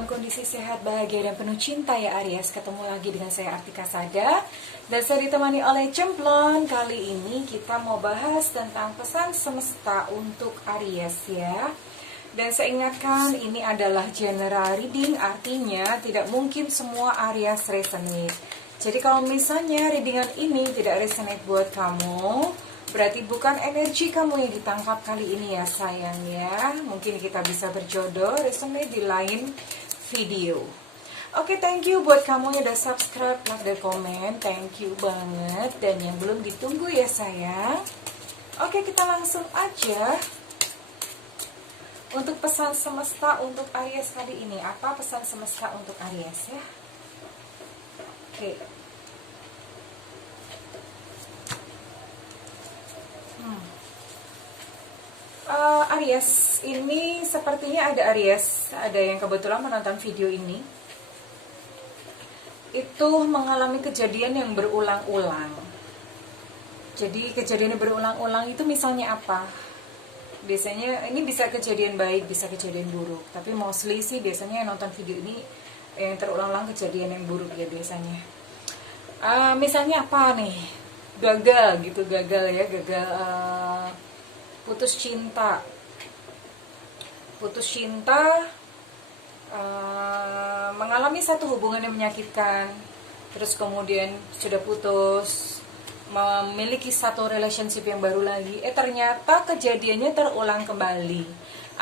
dalam kondisi sehat, bahagia, dan penuh cinta ya Aries. Ketemu lagi dengan saya Artika Sada. Dan saya ditemani oleh Cemplon. Kali ini kita mau bahas tentang pesan semesta untuk Aries ya. Dan saya ingatkan ini adalah general reading, artinya tidak mungkin semua Aries resonate. Jadi kalau misalnya readingan ini tidak resonate buat kamu, berarti bukan energi kamu yang ditangkap kali ini ya sayang ya. Mungkin kita bisa berjodoh, resonate di lain video. Oke, thank you buat kamu yang udah subscribe, like, dan komen. Thank you banget. Dan yang belum ditunggu ya sayang. Oke, kita langsung aja. Untuk pesan semesta untuk Aries kali ini. Apa pesan semesta untuk Aries ya? Oke. Aries, ini sepertinya ada Aries, ada yang kebetulan menonton video ini, itu mengalami kejadian yang berulang-ulang. Jadi kejadian yang berulang-ulang itu misalnya apa? Biasanya ini bisa kejadian baik, bisa kejadian buruk, tapi mostly sih biasanya yang nonton video ini yang terulang-ulang kejadian yang buruk ya biasanya. Misalnya apa nih? Gagal gitu, gagal putus cinta, mengalami satu hubungan yang menyakitkan, terus kemudian sudah putus, memiliki satu relationship yang baru lagi, ternyata kejadiannya terulang kembali.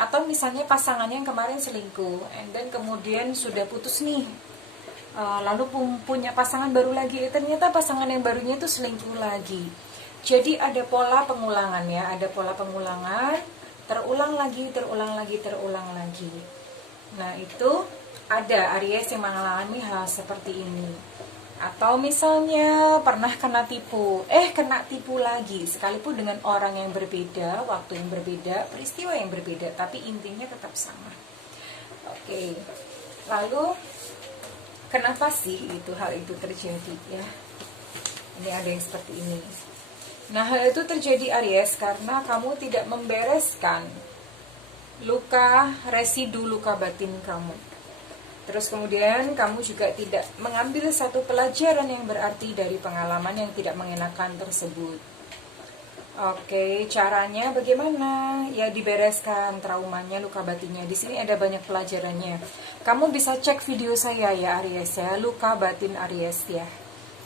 Atau misalnya pasangannya yang kemarin selingkuh, and then kemudian sudah putus nih, lalu punya pasangan baru lagi, ternyata pasangan yang barunya itu selingkuh lagi. Jadi ada pola pengulangan ya, ada pola pengulangan, terulang lagi. Nah itu ada Aries yang mengalami hal seperti ini. Atau misalnya pernah kena tipu lagi, sekalipun dengan orang yang berbeda, waktu yang berbeda, peristiwa yang berbeda, tapi intinya tetap sama. Oke, lalu kenapa sih hal itu terjadi ya? Ini ada yang seperti ini. Nah, hal itu terjadi Aries karena kamu tidak membereskan residu luka batin kamu. Terus kemudian kamu juga tidak mengambil satu pelajaran yang berarti dari pengalaman yang tidak mengenakan tersebut. Oke, caranya bagaimana? Ya dibereskan traumanya, luka batinnya. Di sini ada banyak pelajarannya. Kamu bisa cek video saya ya Aries ya, luka batin Aries ya.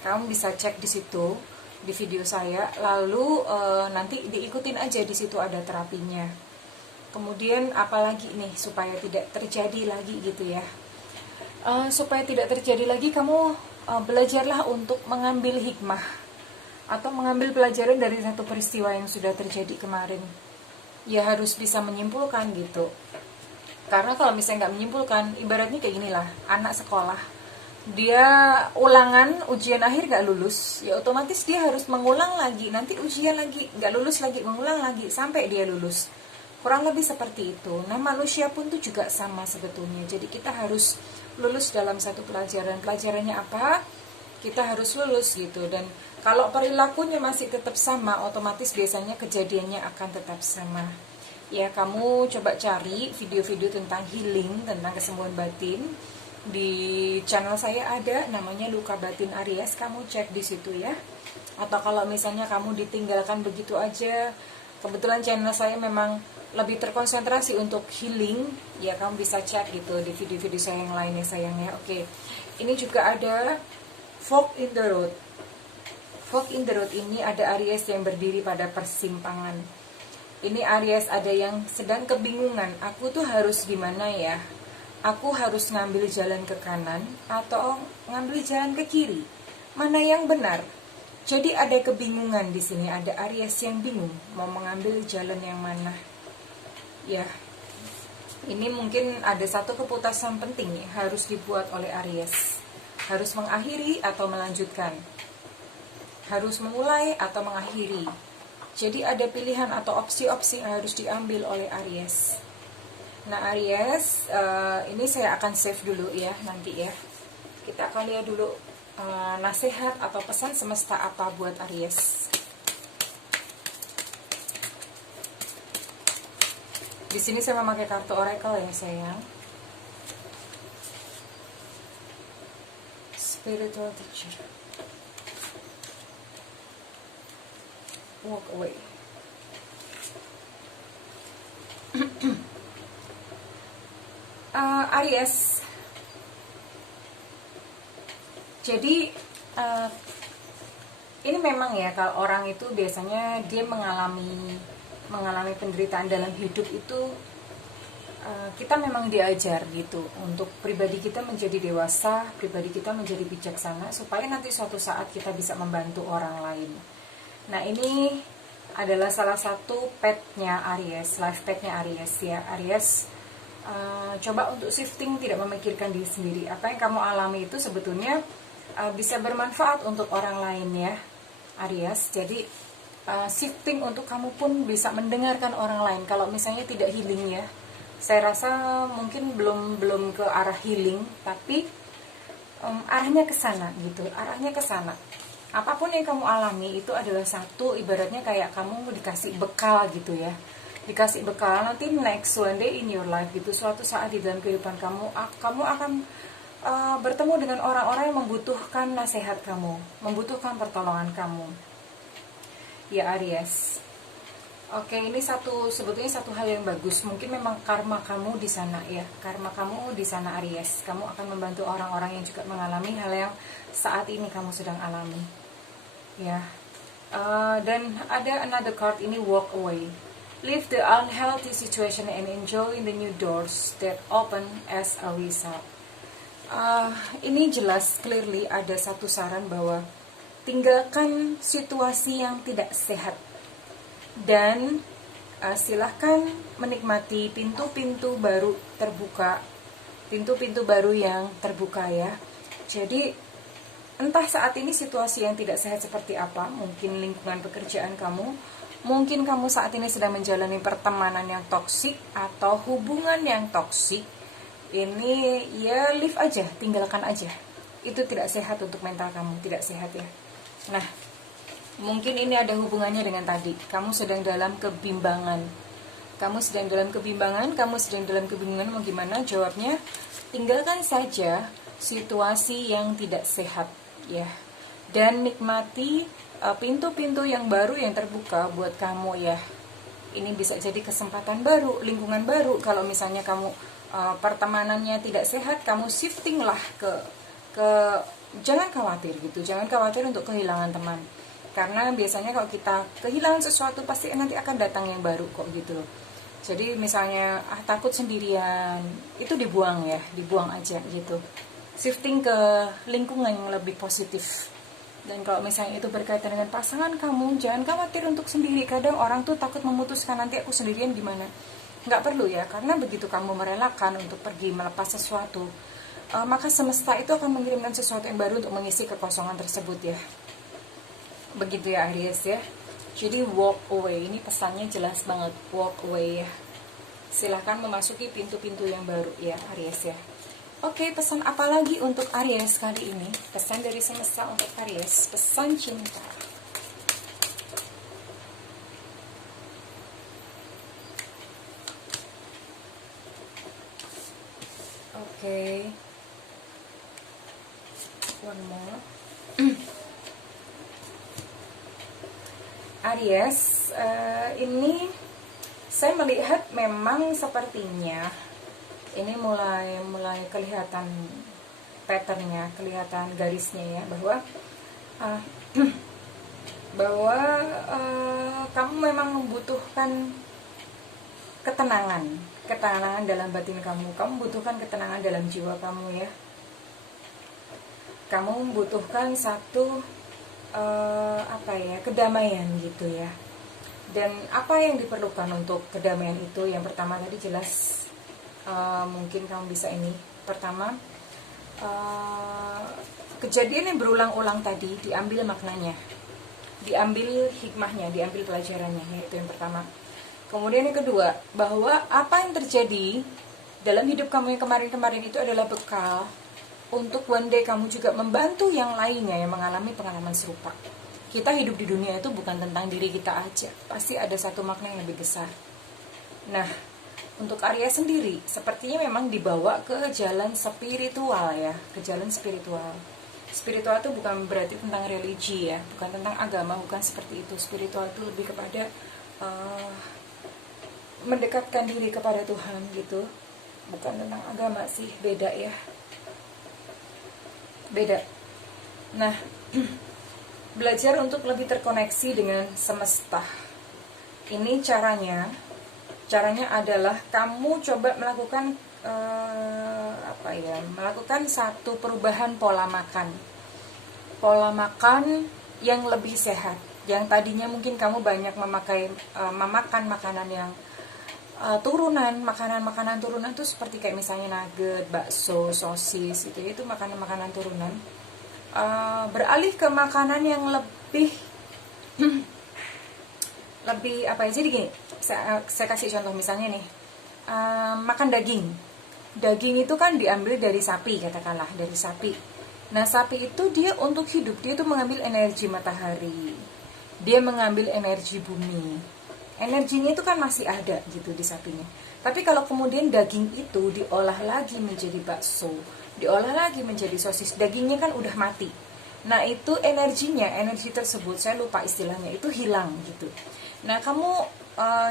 Kamu bisa cek di situ, di video saya, lalu nanti diikutin aja, di situ ada terapinya. Kemudian apalagi nih supaya tidak terjadi lagi gitu ya, supaya tidak terjadi lagi, kamu belajarlah untuk mengambil hikmah atau mengambil pelajaran dari satu peristiwa yang sudah terjadi kemarin. Ya harus bisa menyimpulkan gitu, karena kalau misalnya nggak menyimpulkan, ibaratnya kayak ginilah, anak sekolah, dia ulangan ujian akhir gak lulus, ya otomatis dia harus mengulang lagi, nanti ujian lagi, gak lulus lagi, mengulang lagi, sampai dia lulus. Kurang lebih seperti itu. Nah manusia pun tuh juga sama sebetulnya. Jadi kita harus lulus dalam satu pelajaran. Pelajarannya apa? Kita harus lulus gitu. Dan kalau perilakunya masih tetap sama, otomatis biasanya kejadiannya akan tetap sama. Ya kamu coba cari video-video tentang healing, tentang kesembuhan batin. Di channel saya ada, namanya Luka Batin Aries, kamu cek di situ ya. Atau kalau misalnya kamu ditinggalkan begitu aja, kebetulan channel saya memang lebih terkonsentrasi untuk healing, ya kamu bisa cek gitu di video-video saya yang lainnya sayangnya. Oke, ini juga ada Fork in the Road. Fork in the Road ini ada Aries yang berdiri pada persimpangan. Ini Aries ada yang sedang kebingungan, aku tuh harus gimana ya? Aku harus ngambil jalan ke kanan atau ngambil jalan ke kiri? Mana yang benar? Jadi ada kebingungan di sini, ada Aries yang bingung mau mengambil jalan yang mana. Ya, ini mungkin ada satu keputusan penting nih, harus dibuat oleh Aries. Harus mengakhiri atau melanjutkan. Harus memulai atau mengakhiri. Jadi ada pilihan atau opsi-opsi yang harus diambil oleh Aries. Nah Aries, ini saya akan save dulu ya nanti ya. Kita akan lihat dulu nasihat atau pesan semesta apa buat Aries. Di sini saya memakai kartu oracle ya sayang. spiritual teacher. Walk away. Aries. Jadi ini memang ya, kalau orang itu biasanya dia mengalami penderitaan dalam hidup itu, kita memang diajar gitu untuk pribadi kita menjadi dewasa, pribadi kita menjadi bijaksana, supaya nanti suatu saat kita bisa membantu orang lain. Nah, ini adalah salah satu petnya Aries, life petnya Aries ya. Aries, coba untuk shifting, tidak memikirkan diri sendiri. Apa yang kamu alami itu sebetulnya bisa bermanfaat untuk orang lain ya, Aries. Jadi shifting untuk kamu pun bisa mendengarkan orang lain. Kalau misalnya tidak healing ya, saya rasa mungkin belum ke arah healing, tapi arahnya ke sana gitu, arahnya ke sana. Apapun yang kamu alami itu adalah satu, ibaratnya kayak kamu dikasih bekal gitu ya, dikasih bekal nanti next one day in your life gitu, suatu saat di dalam kehidupan kamu akan bertemu dengan orang-orang yang membutuhkan nasihat kamu, membutuhkan pertolongan kamu ya Aries. Oke, ini sebetulnya satu hal yang bagus. Mungkin memang karma kamu di sana ya, karma kamu di sana Aries. Kamu akan membantu orang-orang yang juga mengalami hal yang saat ini kamu sedang alami ya. Dan ada another card ini, walk away. Leave the unhealthy situation and enjoy the new doors that open as a result. Ini jelas clearly ada satu saran bahwa tinggalkan situasi yang tidak sehat dan silahkan menikmati pintu-pintu baru terbuka, pintu-pintu baru yang terbuka ya. Jadi entah saat ini situasi yang tidak sehat seperti apa, mungkin lingkungan pekerjaan kamu, mungkin kamu saat ini sedang menjalani pertemanan yang toksik atau hubungan yang toksik. Ini ya leave aja, tinggalkan aja. Itu tidak sehat untuk mental kamu, tidak sehat ya. Nah, mungkin ini ada hubungannya dengan tadi, kamu sedang dalam kebimbangan. Kamu sedang dalam kebimbangan mau gimana? Jawabnya, tinggalkan saja situasi yang tidak sehat ya. Dan nikmati pintu-pintu yang baru yang terbuka buat kamu ya. Ini bisa jadi kesempatan baru, lingkungan baru. Kalau misalnya kamu pertemanannya tidak sehat, kamu shifting lah ke jangan khawatir gitu, jangan khawatir untuk kehilangan teman, karena biasanya kalau kita kehilangan sesuatu pasti nanti akan datang yang baru kok gitu loh. Jadi misalnya takut sendirian, itu dibuang ya, dibuang aja gitu, shifting ke lingkungan yang lebih positif. Dan kalau misalnya itu berkaitan dengan pasangan kamu, jangan khawatir untuk sendiri. Kadang orang tuh takut memutuskan, nanti aku sendirian gimana. Nggak perlu ya, karena begitu kamu merelakan untuk pergi melepas sesuatu, maka semesta itu akan mengirimkan sesuatu yang baru untuk mengisi kekosongan tersebut ya. Begitu ya Aries ya. Jadi walk away, ini pesannya jelas banget, walk away ya. Silahkan memasuki pintu-pintu yang baru ya Aries ya. Oke, pesan apa lagi untuk Aries kali ini? Pesan dari semesta untuk Aries, pesan cinta. Oke. One more. Aries, ini saya melihat memang sepertinya ini mulai kelihatan patternnya, kelihatan garisnya ya, bahwa kamu memang membutuhkan ketenangan dalam batin kamu membutuhkan ketenangan dalam jiwa kamu ya. Kamu membutuhkan satu kedamaian gitu ya. Dan apa yang diperlukan untuk kedamaian itu? Yang pertama tadi jelas, mungkin kamu bisa ini. Pertama, kejadian yang berulang-ulang tadi diambil maknanya, diambil hikmahnya, diambil pelajarannya, yaitu yang pertama. Kemudian yang kedua, bahwa apa yang terjadi dalam hidup kamu yang kemarin-kemarin itu adalah bekal untuk one day kamu juga membantu yang lainnya yang mengalami pengalaman serupa. Kita hidup di dunia itu bukan tentang diri kita aja, pasti ada satu makna yang lebih besar. Nah, untuk Aries sendiri, sepertinya memang dibawa ke jalan spiritual ya, ke jalan spiritual. Spiritual itu bukan berarti tentang religi ya, bukan tentang agama, bukan seperti itu. Spiritual itu lebih kepada mendekatkan diri kepada Tuhan gitu, bukan tentang agama sih, beda ya, beda. Nah, belajar untuk lebih terkoneksi dengan semesta. Ini caranya adalah kamu coba melakukan melakukan satu perubahan pola makan yang lebih sehat. Yang tadinya mungkin kamu banyak memakan makanan yang makanan turunan tuh seperti kayak misalnya nugget, bakso, sosis itu makanan turunan. Beralih ke makanan yang lebih jadi gini, saya kasih contoh misalnya nih, makan daging itu kan diambil dari sapi, katakanlah dari sapi. Nah, sapi itu dia untuk hidup, dia itu mengambil energi matahari, dia mengambil energi bumi, energinya itu kan masih ada gitu di sapinya. Tapi kalau kemudian daging itu diolah lagi menjadi bakso, diolah lagi menjadi sosis, dagingnya kan udah mati. Nah, itu energi tersebut, saya lupa istilahnya, itu hilang gitu. Nah, kamu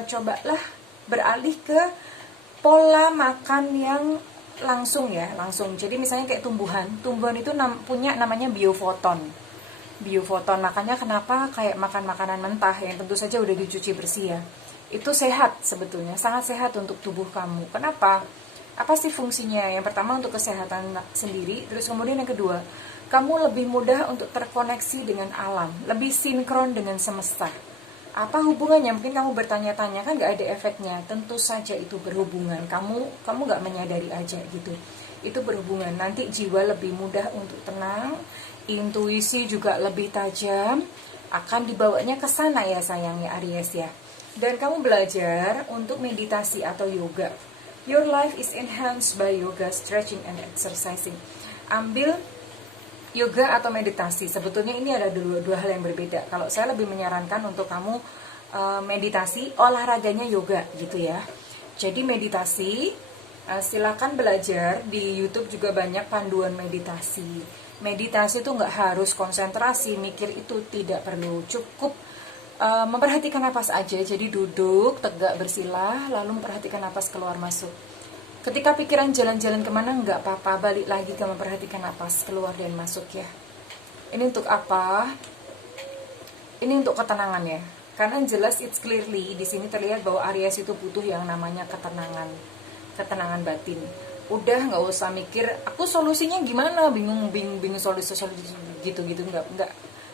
cobalah beralih ke pola makan yang langsung. Jadi misalnya kayak tumbuhan itu punya namanya biofoton. Makanya kenapa kayak makan makanan mentah yang tentu saja udah dicuci bersih ya, itu sehat sebetulnya, sangat sehat untuk tubuh kamu. Kenapa? Apa sih fungsinya? Yang pertama untuk kesehatan sendiri, terus kemudian yang kedua, kamu lebih mudah untuk terkoneksi dengan alam, lebih sinkron dengan semesta. Apa hubungannya? Mungkin kamu bertanya-tanya, kan gak ada efeknya. Tentu saja itu berhubungan. Kamu gak menyadari aja gitu. Itu berhubungan. Nanti jiwa lebih mudah untuk tenang, intuisi juga lebih tajam, akan dibawanya ke sana ya sayangnya Aries ya. Dan kamu belajar untuk meditasi atau yoga. Your life is enhanced by yoga, stretching and exercising. Ambil yoga atau meditasi, sebetulnya ini ada dua hal yang berbeda. Kalau saya lebih menyarankan untuk kamu meditasi, olahraganya yoga gitu ya. Jadi meditasi, silakan belajar di YouTube juga banyak panduan meditasi. Meditasi itu nggak harus konsentrasi, mikir itu tidak perlu, cukup memperhatikan napas aja. Jadi duduk tegak bersila, lalu memperhatikan napas keluar masuk. Ketika pikiran jalan-jalan kemana, nggak apa-apa, balik lagi ke memperhatikan napas keluar dan masuk ya. Ini untuk apa? Ini untuk ketenangan ya. Karena jelas it's clearly di sini terlihat bahwa Aries itu butuh yang namanya ketenangan batin. Udah nggak usah mikir, aku solusinya gimana? Bingung solusi gitu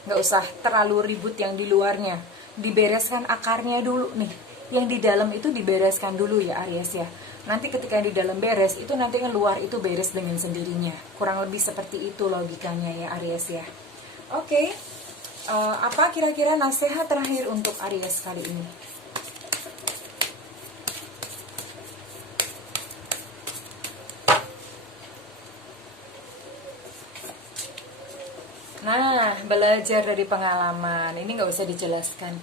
nggak usah terlalu ribut yang di luarnya. Dibereskan akarnya dulu nih. Yang di dalam itu dibereskan dulu ya Aries ya. Nanti ketika yang di dalam beres, itu nanti yang luar itu beres dengan sendirinya. Kurang lebih seperti itu logikanya ya Aries ya. Oke, apa kira-kira nasihat terakhir untuk Aries kali ini? Nah, belajar dari pengalaman. Ini nggak usah dijelaskan.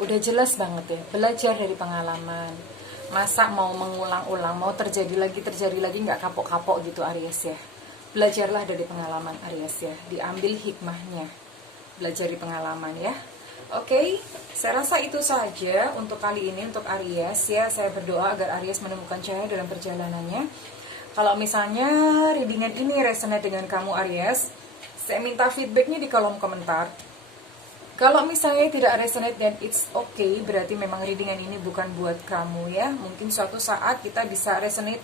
Udah jelas banget ya, belajar dari pengalaman. Masa mau mengulang-ulang, mau terjadi lagi nggak kapok-kapok gitu Aries ya. Belajarlah dari pengalaman Aries ya, diambil hikmahnya, belajar dari pengalaman ya. Oke, saya rasa itu saja untuk kali ini untuk Aries ya. Saya berdoa agar Aries menemukan cahaya dalam perjalanannya. Kalau misalnya readingan ini resonate dengan kamu Aries, saya minta feedbacknya di kolom komentar. Kalau misalnya tidak resonate dan it's okay, berarti memang readingan ini bukan buat kamu ya. Mungkin suatu saat kita bisa resonate,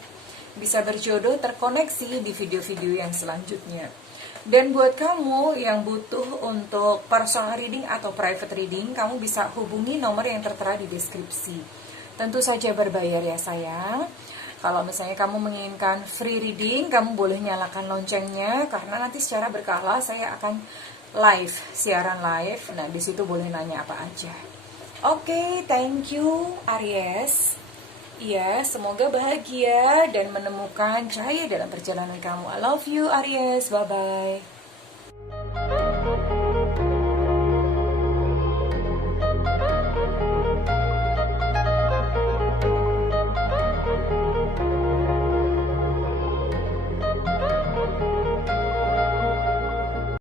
bisa berjodoh, terkoneksi di video-video yang selanjutnya. Dan buat kamu yang butuh untuk personal reading atau private reading, kamu bisa hubungi nomor yang tertera di deskripsi. Tentu saja berbayar ya sayang. Kalau misalnya kamu menginginkan free reading, kamu boleh nyalakan loncengnya, karena nanti secara berkala saya akan siaran live. Nah, di situ boleh nanya apa aja. Oke, thank you Aries. Iya, semoga bahagia dan menemukan cahaya dalam perjalanan kamu. I love you Aries. Bye bye.